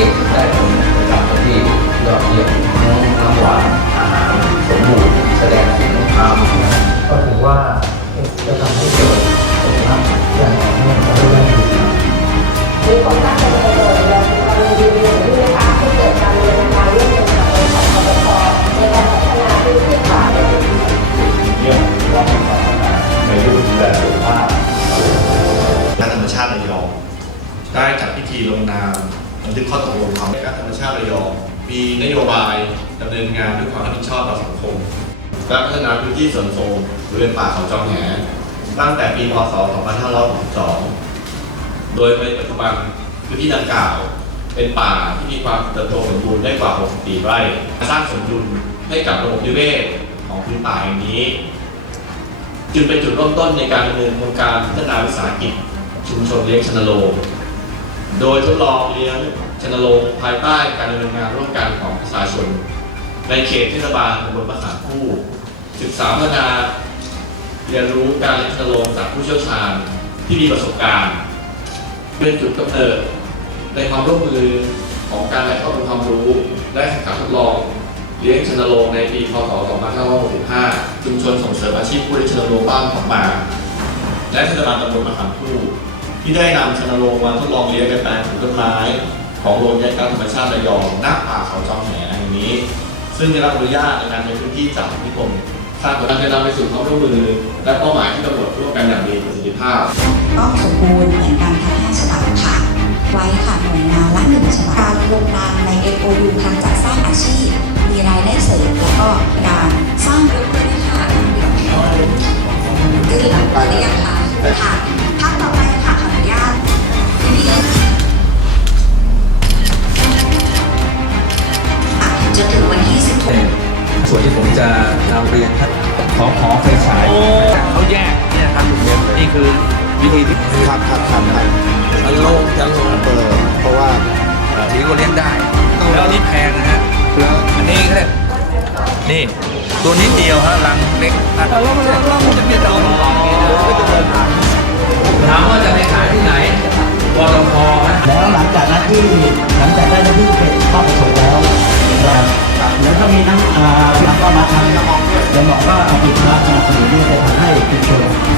ี้ได้ผลตอกรับที่ยอดเยี่ยมทั้งน้ำหวานอาหารสมบูรณ์แสดงถึงธรรมก็ถือว่าจะทำให้เกิดผลลัพธ์อย่างต่อเนื่องแลได้ยั่งดีผลลัพธ์เป็นระโยชน์และมีความดีงที่ลูกค้าที่เกิดานารร่วมกันกับบริษัทปตในการพัฒนาพื้นที่ป่าเรื่องของความในเรื่องดูแลสุขภาพและธรรมชาติในยองได้จัดพิธีลงนาม นโยบายดำเนินงานด้วยความรับผิดชอบต่อสังคม และพัฒนาพื้นที่ส่วนโซนบริเวณป่าเขาจอมแหตั้งแต่ปีพศ 2562 โดยในปัจจุบันพื้นที่ดังกล่าว เป็นป่าที่มีความเติบโตสมบูรณ์ได้กว่า 64 ไร่ สร้างสมดุลให้กับระบบนิเวศของพื้นป่าแห่งนี้ จึงเป็นจุดเริ่มต้นในการดำเนินโครงการพัฒนาวิสาหกิจชุมชนเลี้ยงชนโล โดยทดลองเลี้ยงชนโลงภายใต้การดำเนินงานร่วมกันของประชาชน ในเขตเทศบาลตำบลมะขามคู่ ศึกษาพัฒนาเรียนรู้การเลี้ยงชนโลงจากผู้เชี่ยวชาญที่มีประสบการณ์ เป็นจุดกำเนิดในความร่วมมือของการให้ข้อมูลความรู้ และการทดลองเลี้ยงชนโลงในปีพศ 2565 ชุมชนส่งเสริมอาชีพผู้เลี้ยงชนโลงบ้านของมา และเทศบาลตำบลมะขามคู่ ที่ได้นำชนโลงมาทดลองเลี้ยงในแปลงปลูกต้นไม้ ของโรงเรียนการธรรมชาติระยองหน้าป่าเขาจอมแหแห่งนี้ ซึ่งได้รับอนุญาตในการใช้พื้นที่จากนิคมสร้างการจะนำไปสู่ความร่วมมือ และเป้าหมายที่กำหนดร่วมกันอย่างมีประสิทธิภาพต้องสมบูรณ์เหมือนกันทั้งห้าฉบับค่ะ ไว้ค่ะหน่วยงานละหนึ่งฉบับการลงนามใน MOU การจัดสร้างอาชีพ มีรายได้เสริมแล้วก็การสร้างเรื่องด้วยค่ะคือหลังไปหรือยังคะค่ะ ขอขอไฟฉายเขาแยกเนี่ยครับนี่คือวิธีที่ครับครับครับครับมันโล่งจะโล่งเออเพราะว่าถือว่าเลี้ยงได้ แล้วอันนี่แพงนะฮะแล้วอันนี้ก็เลยนี่ตัวนิดเดียวฮะรังเล็กอะแล้วมันมันจะเปลี่ยนเอาถามว่าจะไปขายที่ไหนวรพฮะแล้วหลังจากหน้าที่ ยวบอกว่าเอาผลิตภัณฑ์สนับสนุนที่จะทำให้ชุมชน